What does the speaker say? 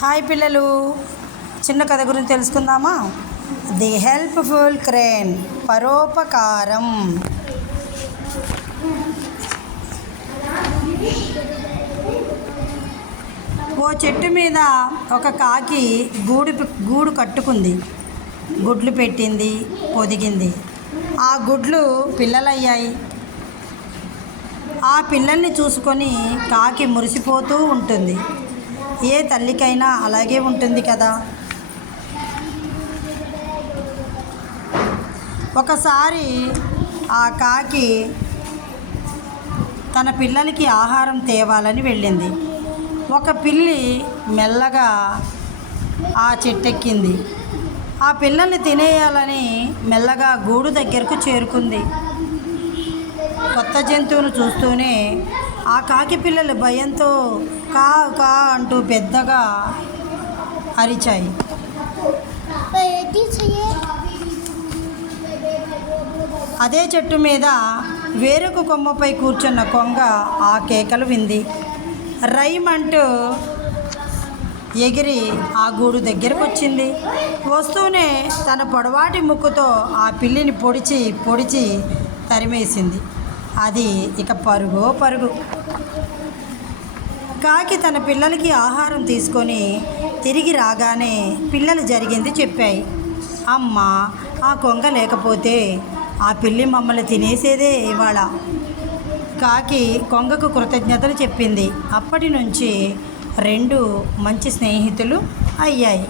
Hi పిల్లలు, చిన్న కథ గురించి తెలుసుకుందామా? ది హెల్ప్ఫుల్ క్రేన్, పరోపకారం. ఓ చెట్టు మీద ఒక కాకి గూడు కట్టుకుంది. గుడ్లు పెట్టింది, పొదిగింది. ఆ గుడ్లు పిల్లలయ్యాయి. ఆ పిల్లల్ని చూసుకొని కాకి మురిసిపోతూ ఉంటుంది. ఏ తల్లికైనా అలాగే ఉంటుంది కదా. ఒకసారి ఆ కాకి తన పిల్లలకి ఆహారం తేవాలని వెళ్ళింది. ఒక పిల్లి మెల్లగా ఆ చెట్టెక్కింది. ఆ పిల్లల్ని తినేయాలని మెల్లగా గూడు దగ్గరకు చేరుకుంది. కొత్త జంతువును చూస్తూనే ఆ కాకి పిల్లలు భయంతో కా కా అంటూ పెద్దగా అరిచాయి. అదే చెట్టు మీద వేరొక కొమ్మపై కూర్చున్న కొంగ ఆ కేకలు వింది. రైమంటూ ఎగిరి ఆ గూడు దగ్గరకు వచ్చింది. వస్తూనే తన పొడవాటి ముక్కుతో ఆ పిల్లిని పొడిచి తరిమేసింది. అది ఇక పరుగు. కాకి తన పిల్లలకి ఆహారం తీసుకొని తిరిగి రాగానే పిల్లలు జరిగింది చెప్పాయి. అమ్మ, ఆ కొంగ లేకపోతే ఆ పిల్లి మమ్మల్ని తినేసేదే ఇవాళ. కాకి కొంగకు కృతజ్ఞతలు చెప్పింది. అప్పటి నుంచి రెండు మంచి స్నేహితులు అయ్యాయి.